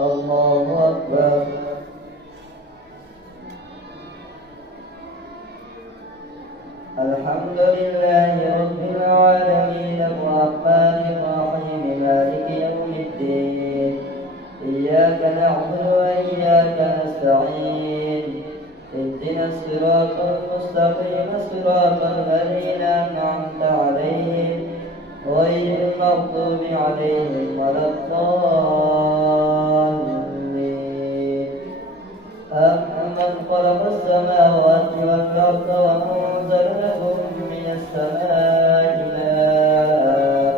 الله أكبر. الحمد لله رب العالمين الرحمن الرحيم مالك يوم الدين. إياك نعبد وإياك نستعين. اهدنا الصراط المستقيم صراط الذين أنعمت عليهم غير المغضوب عليهم ولا الضالين. أمن خلق السماوات والأرض وأنزل لكم من السماء ماء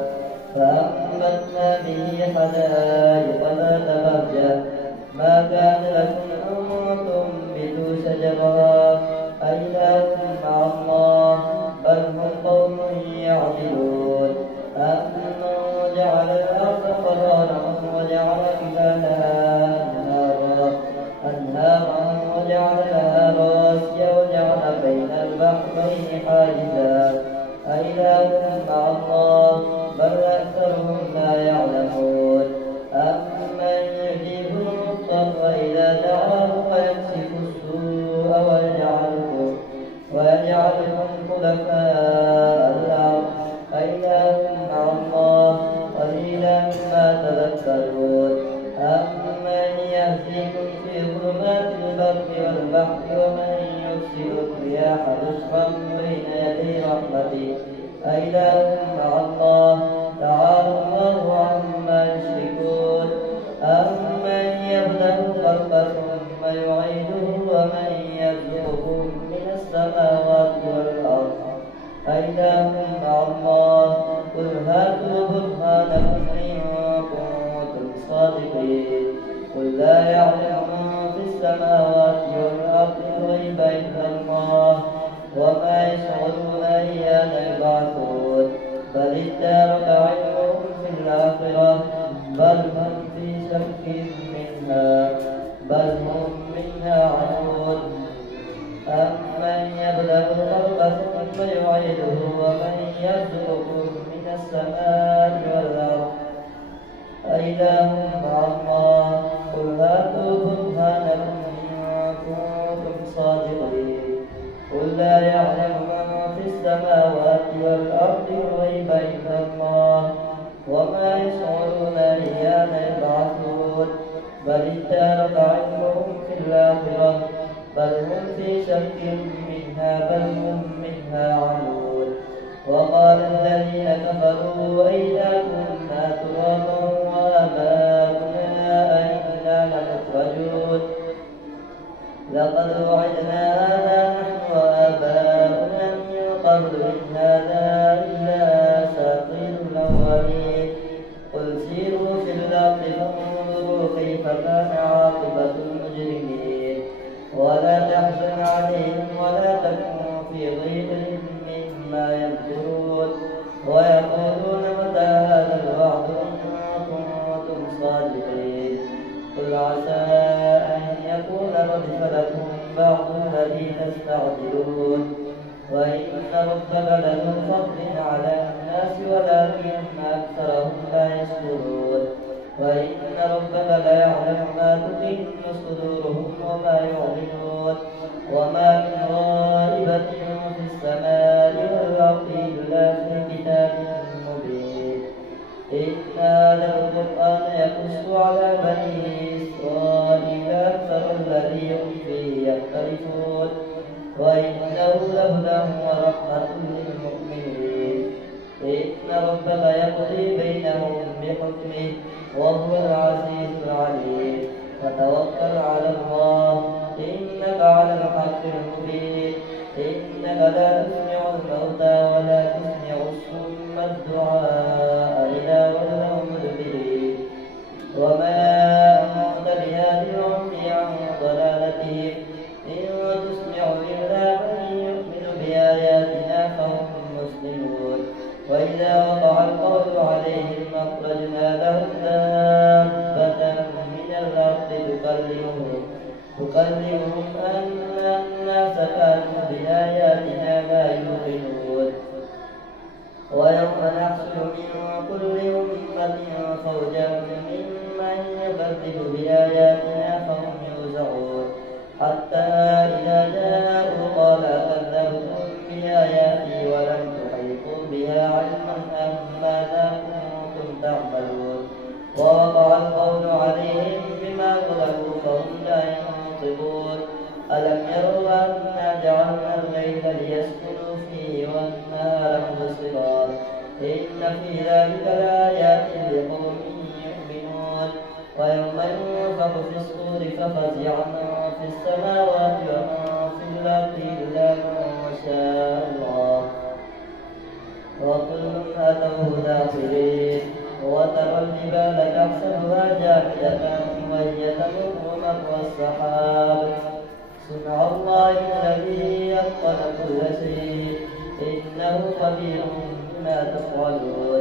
فأنبتنا به حدائق ذات بهجة ما كان لكم أن تنبتوا شجرها أإله مع الله بل هم قوم يعدلون. أمن جعل الأرض قرارا وجعل خلالها أنهارا وجعل لها رواسي وجعل بين البحرين حاجزا أإله مع الله بل أكثرهم لا يعلمون. أمن يجيب المضطر إذا دعاه ويكشف السوء ويجعلكم خلفاء الأرض أإله مع الله قليلا ما تذكرون. أمن يهديكم في ظلمات البر والبحر ومن يرسل الرياح بشرا بين يدي رحمته أإله مع الله تعالى الله عما يشركون. أمن يبدأ الخلق ثم يعيده ومن يرزقكم من السماوات والأرض أإله مع الله قل هاتوا برهانكم إن كنتم صادقين. قل لا يعلم من في السماوات والأرض الغيب إلا الله وما يشعرون أيان يبعثون بل ادارك علمهم في الآخرة بل هم في شك منها عمود. أمن يبدأ الخلق ثم يعيده ومن يرزقكم من السماء والأرض أإله مع الله قل هاتوا برهانكم إن كنتم صادقين. قل لا يعلم من في السماوات والأرض الغيب إلا الله وما يشعرون أيان يبعثون بل ادارك علمهم في الآخرة بل هم في شك منها بل هم منها عمود. وقال الذين كفروا وإذا كنا ترابا وآباؤنا أئنا لمخرجون لقد وعدنا هذا نحن وآباؤنا من قبل إن هذا إلا أساطير الأولين. قل سيروا في الأرض فانظروا كيف كان عاقبة المجرمين ولا تحزن عليهم ولا تكن في ضيق مما يمكرون ويقولون متى هذا الوعد إن كنتم صادقين. قل عسى أن يكون ردف لكم بعض الذي تستعجلون وإن ربك لذو فضل على الناس ولكن أكثرهم لا يشكرون. وإن ربك ليعلم ما تكن صدورهم وما يعلنون وما من غائبة في السماء والأرض إلا في كتاب مبين. إن هذا القرآن يقص على بني إسرائيل أكثر الذي هم فيه يختلفون وإنه لهدى ورحمة للمؤمنين. إن ربك يقضي بينهم بحكمه وهو العزيز العليم. فتوكل على الله إنك على الحق المبين. إنك لا تسمع الموتى ولا تسمع الصم الدعاء إذا ولوا مدبرين وما أنت بهادي العمي عن ضلالتهم إن تسمع إلا من يؤمن بآياتنا فهم مسلمون. وإذا وقع القول عليهم أخرجنا لهم دابة من الأرض تكلمهم أن الناس كانوا بآياتنا لا يوقنون. ويوم نحشر من الصور ففزع من في السماوات ومن في الأرض إلا من شاء الله وكل أتوه داخلين وترى الجبال تحسبها جامدة وهي تمر مر السحاب صنع الله الذي أتقن كل شيء إنه خبير بما تفعلون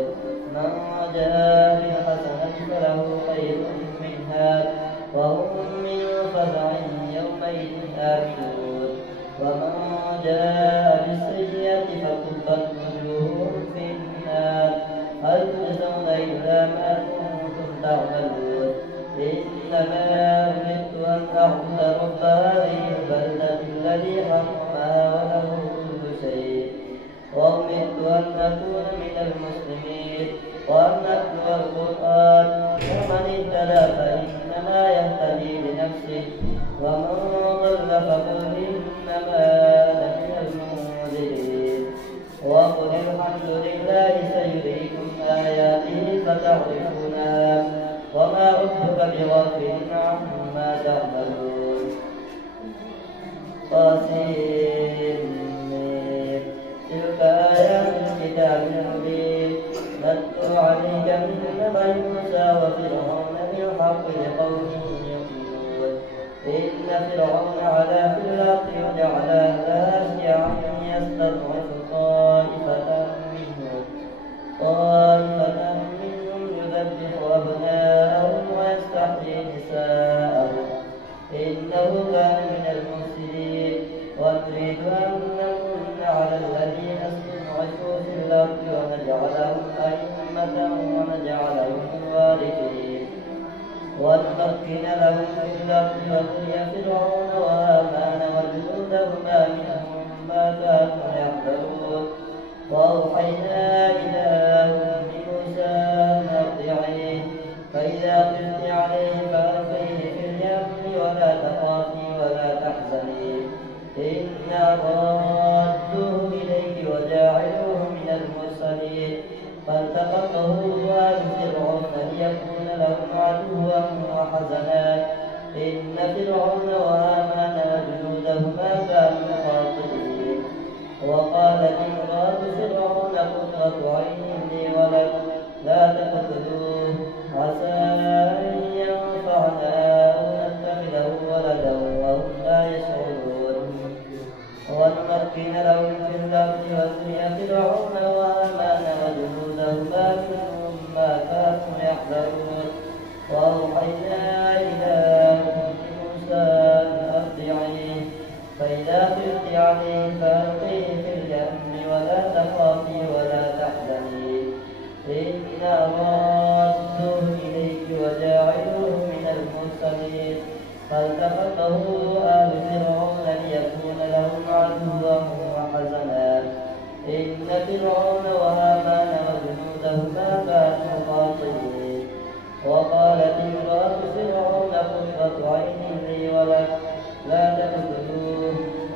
من جاء بالحسنة فله خير منها وهم من فزع يومئذ آمنون ومن جاء بالسيئة فكبت وجوههم في النار هل تجزون إلا ما كنتم تعملون إنما أمرت أن أعبد رب هذه البلدة الذي حرمها وله كل شيء وأمرت أن أكون من المسلمين وأن أتلو القرآن ومن اهتدى فإنما يهتدي لنفسه ومن ضل فقل إنما أنا من المنذرين وقل الحمد لله سيريكم آياته فتعرفونها وما ربك بغافل عما تعملون تلك آيات الكتاب المبين نتلو عليك من نبأ موسى وفرعون بالحق لقوم يؤمنون إن فرعون علا في الأرض وجعل أهلها شيعا يستضعف طائفة منهم يذبح أبناءهم ويستحيي نساءهم إنه كان من المفسدين ونريد أن نمن على الذين استضعفوا في الأرض ونجعلهم أئمة ونجعلهم الوارثين ونمكن لهم في الأرض ونري فرعون وهامان وجنودهما منهم ما كانوا يحذرون وأوحينا إلى أم موسى أن أرضعيه فإذا خفت عليه فألقيه في اليم ولا تخافي ولا تحزني إنا رادوه إليك وجاعلوه من المرسلين فالتقطه آل فرعون ليكون لهم عدوا وحزنا إن فرعون وهامان وجنودهما كانوا خاطئين وقالت امرأة فرعون قرة عين لي ولد لا تقتلوه عسى أن ينفعنا أو نتخذه ولدا وهم لا يشعرون ونمكن لهم في الأرض ونري فرعون وهامان وجنودهما منهم ما كانوا يحذرون وأوحينا إلى أم موسى أن أرضعيه فإذا خفت عليه فألقيه في اليم ولا تخافي ولا تحزني إنا رادوه إليك وجاعلوه من المرسلين فالتقطه آل فرعون ليكون لهم عدوا وحزنا إن فرعون وهامان وجنودهما كانوا خاطئين وقالت امرأة فرعون قرة عين لي ولد لا تقتلوه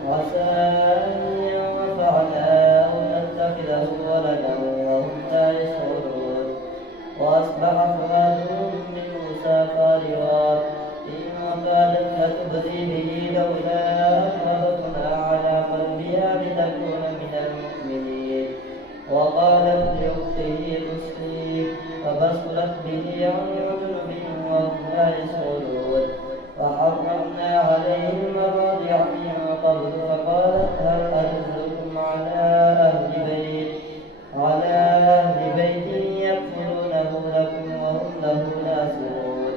عسى أن ينفعنا أو نتخذه ولدا وهم لا يشعرون وأصبح فؤاد من موسى فارغا إن كادت لتبدي به لولا أن ربطنا على قلبها لتكون من المؤمنين وقالت لأخته قصيه فبصرت به عن جنب وهم لا يشعرون وحرمنا عليهم المراضع من قبل فقالت هل أدلكم على أهل بيت يكفلونه لكم وهم له ناصرون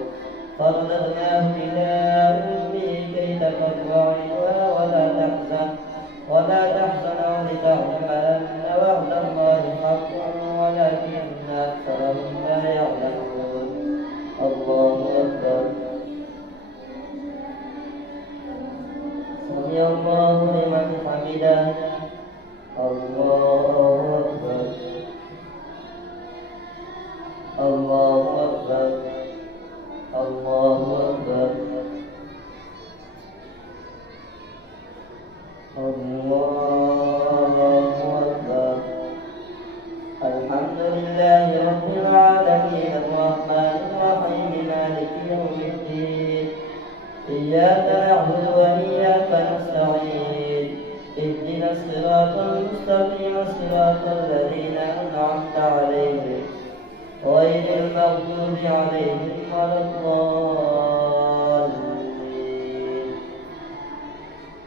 فرددناه إلى أمه كي تقر عينها ولا تحزن ولتعلم أن وعد الله حق ولكن أكثرهم لا يعلمون الله أكبر سمع الله لمن حمده الله أكبر الله أكبر الله أكبر الله أكبر الحمد لله رب العالمين الرحمن الرحيم مالك يوم الدين المغضوب عليهم ولا الضالين.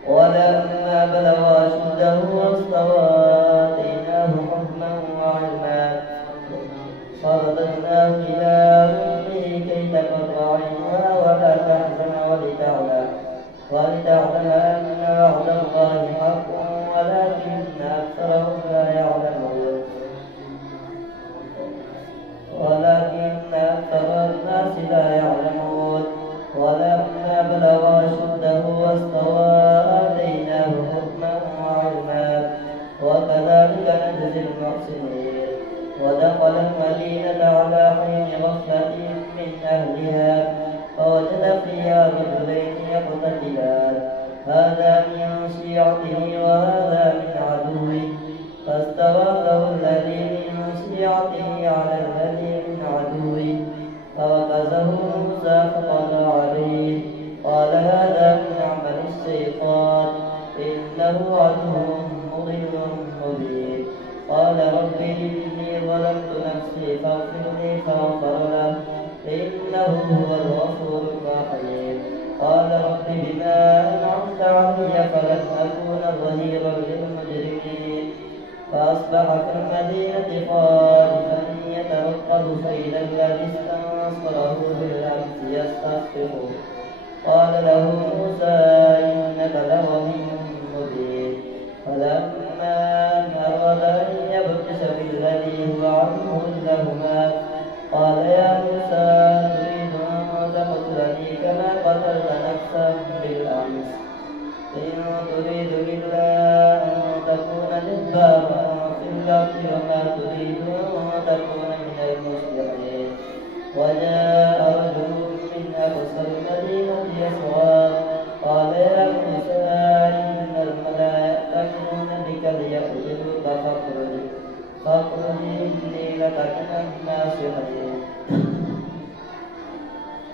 ولما بلغ أشده واستوى آتيناه حكما وعلما فرددناه إلى أمه كي تقر عينها ولا تحزن ولتعلم أن وعد الله حق ولكن أكثر الناس لا يعلمون. ولما بلغ أشده واستوى آتيناه حكما وعلما وكذلك نجزي المحسنين. ودخل المدينة على حين غفلة من أهلها فوجد فيها رجلين يقتتلان هذا من شيعته وهذا من عدوه فاستغاثه الذي من شيعته على الذي من عدوه فوكزه موسى فقضى عليه قال هذا من عمل الشيطان إنه عدو مضل مبين. قال رب إني ظلمت نفسي فاغفر لي فغفر له إنه هو الغفور الرحيم. قال رب بما أنعمت علي فلن أكون ظهيرا للمجرمين. فأصبح في المدينة خائفا يترقب فإذا الذي استنصره بالأمس يستصرخه قال له موسى إنك لغوي مبين. فلما أن أراد أن يبطش بالذي هو عدو لهما قال يا موسى تريد أن تقتلني كما قتلت نفسا بالأمس إن تريد إلا أن تكون جبارا في الأرض وما تريد أن تكون من المصلحين. وجاء رجل من أقصى المدينة يسعى قال يا موسى إن الملأ يأتمرون بك ليقتلوك فاخرج إني لك من الناصحين.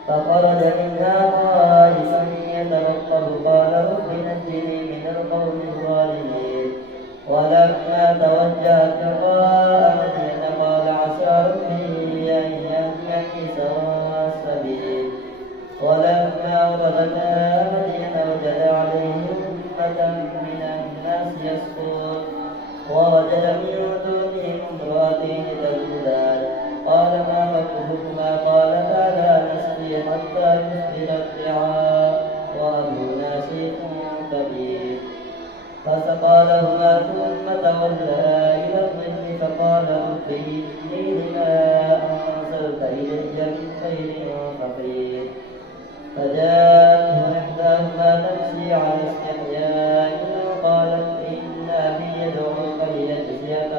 فخرج منها خائفا يترقب قال رب نجني من القوم الظالمين. ولما توجه تلقاء مدين قال عسى ربي أن يهديني سواء السبيل. ولما ورد مدين وجد عليه أمة من الناس يسقون ووجد من دونهم امرأتين تذودان قال ما خطبكما قالتا لا نسقي حتى يصدر الرعاء وأبونا شيخ كبير. فسقى لهما ثم تولى إلى الظل فقال رب إني لما أنزلت إلي من خير فقير. فجاءته إحداهما تمشي على استحياء قالت إن أبي يدعوك ليجزيك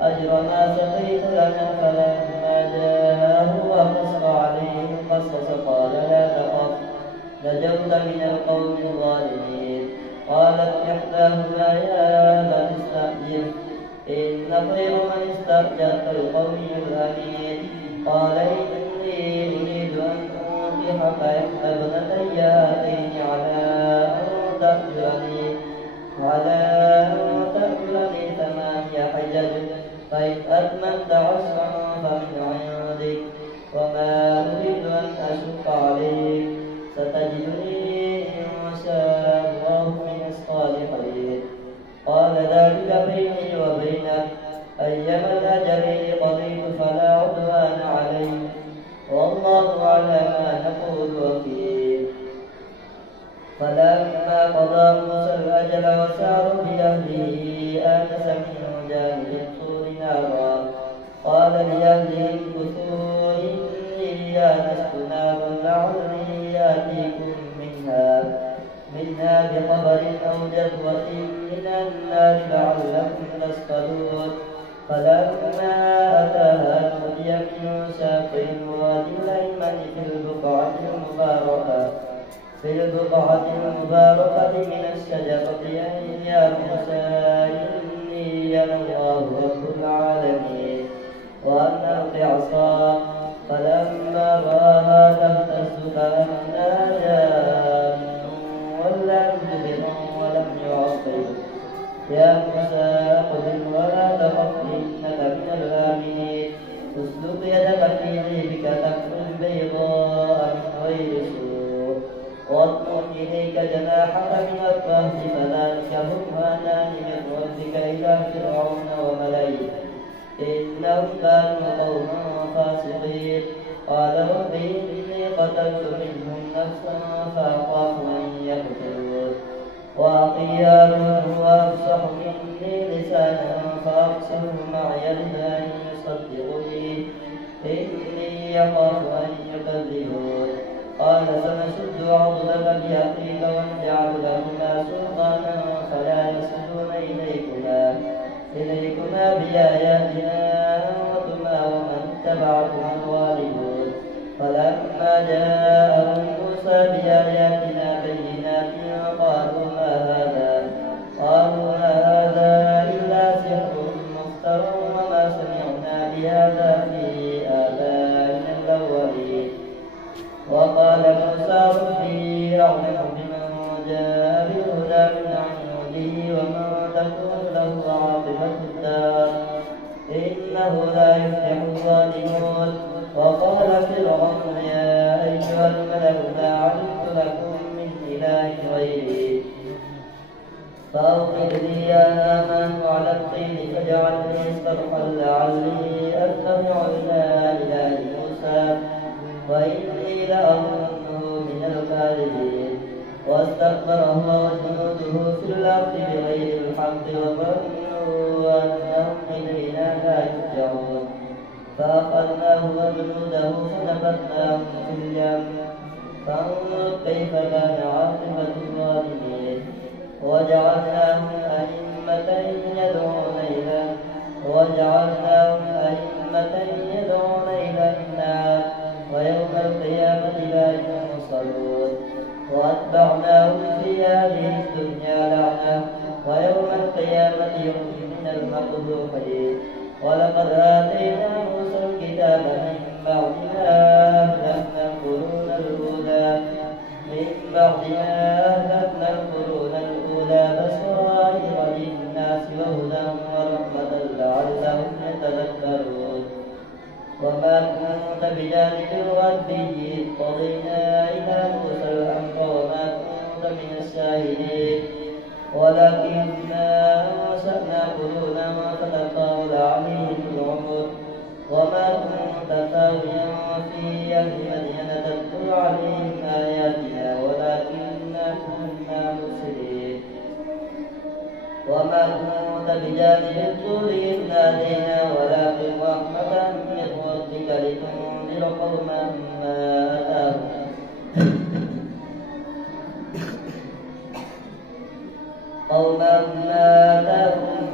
أجر ما سقيت لنا. فلما جاءه وقص عليه القصص قال لا تخف نجوت من القوم الظالمين. قالت إحداهما يا أبت استأجره إن خير من استأجرت القوي الأمين. قال إني أريد أن أنكحك إحدى ابنتي هاتين على أن تأجرني 8 حجج فإن أتممت 10 فمن عندك وما أريد أن أشق عليك ستجدني إن شاء الله من الصالحين. قال ذلك بيني وبينك أيما الأجلين قضيت فلا عدوان علي والله على ما نقول وكيل. فلما قضى موسى الأجل وسار بأهله آنس من جانب الطور نارا قال لأهلهم كثوا إني آنست نارا لعلي آتيكم منها بخبر أو جذوة من النار لعلكم تصطلون. فلما أتاها نودي من شاطئ الوادي الأيمن في البقعة المباركة من الشجرة أن يا موسى إني أنا الله رب العالمين وأن ألق عصاك. فلما رآها تهتز كأنها جان ولا مدبرا ولم يعقب يا موسى أقبل ولا تخف إنك من الآمنين. اسلك يدك في جيبك تخرج بيضاء من غير سوء واضمم إليك جناحك من الرهب فذلك برهانان من ربك إلى فرعون وملئه إنهم كانوا قوما فاسقين قال رب إني قتلت منهم نفسا فأخاف أن يقتلون وأخي هارون هو أفصح مني لسانا فأرسله معي ردا أن يصدقني إني أخاف أن يكذبون قال سنشد عضدك بأخيك ونجعل لهما سلطانا فلا يصلون إليكما بآياتنا أنتما ومن تبعكم الغالبون فلما جاءهم موسى بآياتنا بينات قالوا ما هذا إلا سحر مفتر وما سمعنا بهذا في آبائنا الأولين وقال موسى ربي أعلم بمن جاء بالهدى من عنده ومن تكون له عاقبة الدار إنه لا يفلح الظالمون وقال فرعون يا أيها الملأ ما علمت لكم من إله غيري فأوقد لي يا هامان على الطين فاجعلني صرحا لعلي أرجع إلى إله موسى وإني لأظنه من الكاذبين واستكبر هو وجنوده في الأرض بغير الحق وظنوا أنهم إلينا لا يرجعون فأخذناه وجنوده فنبذناهم في اليم فانظر كيف كان عاقبة الظالمين وجعلناهم أئمة يدعون إلى النار ويوم القيامة لا ينصرون وأتبعناهم في هذه الدنيا لعنة ويوم القيامة هم من المقبوحين ولقد آتينا موسى الكتاب من بعد ما أهلكنا القرون الأولى بصائر للناس وهدى ورحمة لعلهم يتذكرون وما كنت بجانب الغربي إذ قضينا إلى موسى الأمر وما كنت من الشاهدين ولكننا أنشأنا قرونا فتطاول عليهم العمر وما كنت ثاويا في أهل مدين تتلو عليهم آياتنا ولكننا كنا مرسلين وما كنت بجانب الطور إذ نادينا ولكن رحمة من ربك لتنذر قوما ما آتاهم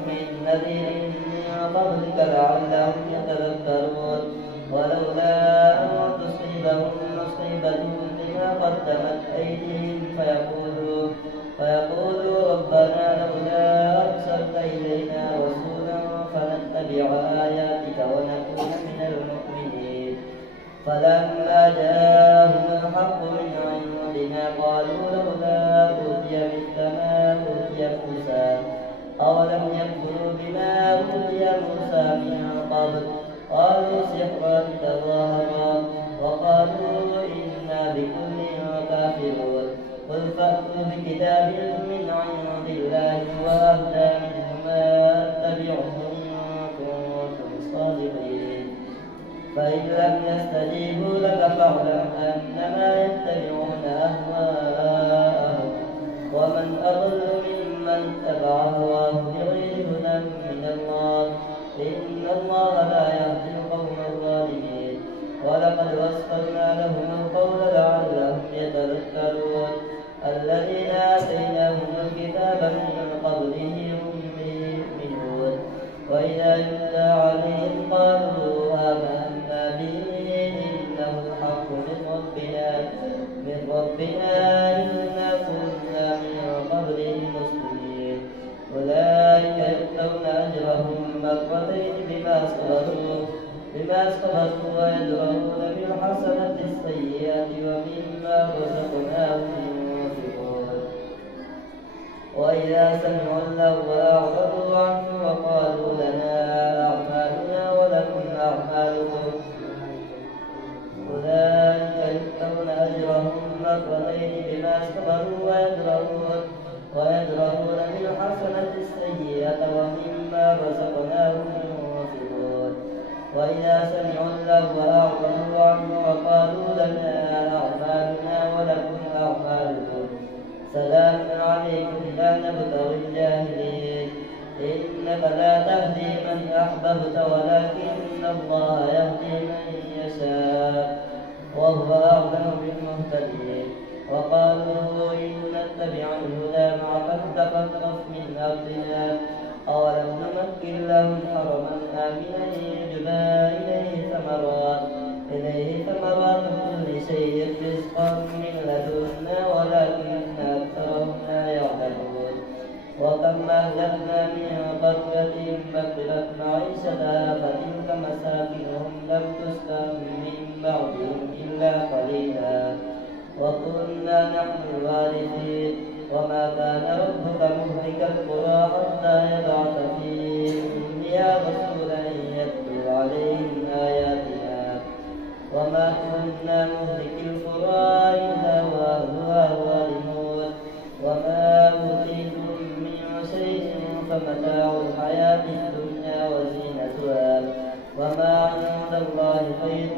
من نذير من قبلك لعلهم يتذكرون ولولا أن تصيبهم مصيبة بما قدمت أيديهم فيقولوا ربنا لولا أرسلت إلينا رسولا فنتبع آياتك ونكون من المؤمنين فلما جاءهم الحق من عندنا قالوا لولا أوتي مثل ما أوتي موسى أولم يكفروا بما أوتي موسى من قبل قالوا سحران تظاهرا وقالوا إنا بكل كافرون قل فأتوا بكتاب من عند الله وأهدى منهما أتبعه إن كنتم صادقين فإن لم يستجيبوا لك فاعلم أنما يتبعون أهواءهم ومن أضل ممن اتبع هواه بغير هدى من الله إن الله لا يهدي القوم الظالمين ولقد وصلنا لهم القول لعلهم يتذكرون الذين آتيناهم الكتاب من قبله هم به يؤمنون وإذا يتلى عليهم قالوا آمنا به إنه الحق من ربنا إنا كنا من قبله مسلمين أولئك يؤتون أجرهم مرتين بما صبروا ويدرؤون بالحسنة السيئة ومما رزقناهم ينفقون وإذا سمعوا اللغو أعرضوا عنه وقالوا لنا أعمالنا ولكم أعمالكم ولكن الله يهدي من يشاء وهو أعلم بالمهتدين. وقالوا إن نتبع الهدى معك تخطف من أرضنا أولم نمكن لهم حرما آمنا يجبى إليه ثمرات كل شيء رزقا من لدنا ولكن أكثرهم لا يعلمون. وكم أهلكنا من قرية بطلت معيشتها فتلك مساكنهم لم تسكن من بعدهم إلا قليلا وكنا نحن الوارثين. وما كان ربك مهلك القرى حتى يبعث في أمها رسولا يتلو عليهم آياتنا وما كنا مهلك القرى إلا وأهلها ظالمون. وما أوتيتم من شيء فمتاع الحياة الدنيا وزينتها وما عند الله خير